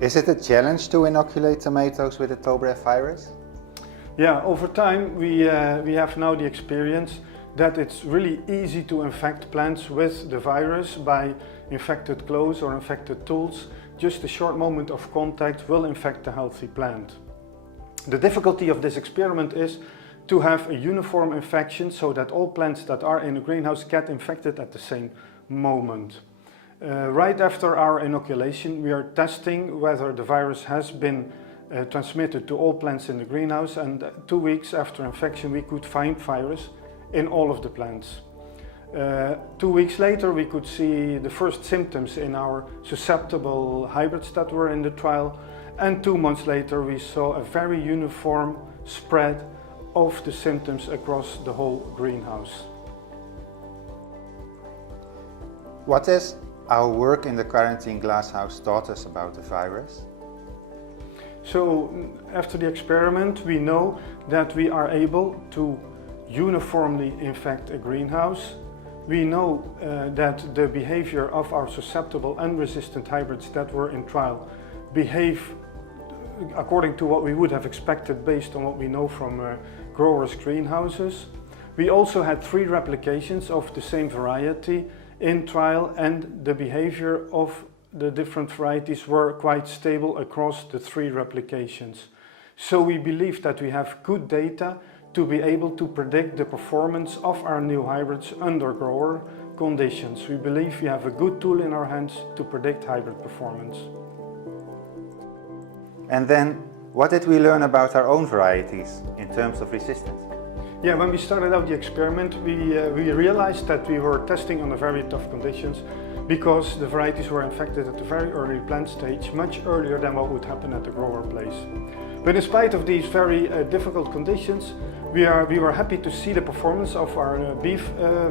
Is it a challenge to inoculate tomatoes with the ToBRFV virus? Yeah, over time we have now the experience that it's really easy to infect plants with the virus by infected clothes or infected tools. Just a short moment of contact will infect a healthy plant. The difficulty of this experiment is to have a uniform infection so that all plants that are in a greenhouse get infected at the same moment. Right after our inoculation, we are testing whether the virus has been transmitted to all plants in the greenhouse, and 2 weeks after infection we could find virus in all of the plants. 2 weeks later we could see the first symptoms in our susceptible hybrids that were in the trial, and 2 months later we saw a very uniform spread of the symptoms across the whole greenhouse. What has our work in the quarantine glasshouse taught us about the virus? So after the experiment we know that we are able to uniformly infect a greenhouse. We know that the behavior of our susceptible and resistant hybrids that were in trial behave according to what we would have expected based on what we know from growers' greenhouses. We also had 3 replications of the same variety in trial, and the behavior of the different varieties were quite stable across the 3 replications. So we believe that we have good data to be able to predict the performance of our new hybrids under grower conditions. We believe we have a good tool in our hands to predict hybrid performance. And then, what did we learn about our own varieties in terms of resistance? Yeah, when we started out the experiment, we realized that we were testing under very tough conditions because the varieties were infected at the very early plant stage, much earlier than what would happen at the grower place. But in spite of these very difficult conditions, we were happy to see the performance of our beef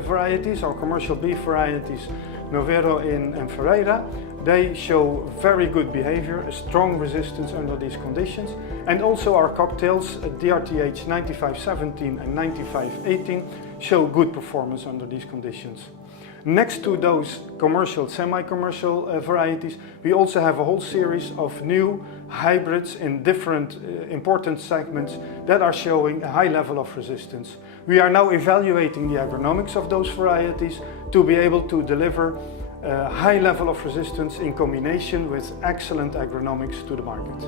varieties, our commercial beef varieties, Novero and Ferreira. They show very good behavior, a strong resistance under these conditions. And also our cocktails, DRTH 9517 and 9518, show good performance under these conditions. Next to those commercial, semi-commercial varieties, we also have a whole series of new hybrids in different important segments that are showing a high level of resistance. We are now evaluating the agronomics of those varieties to be able to deliver a high level of resistance in combination with excellent agronomics to the market.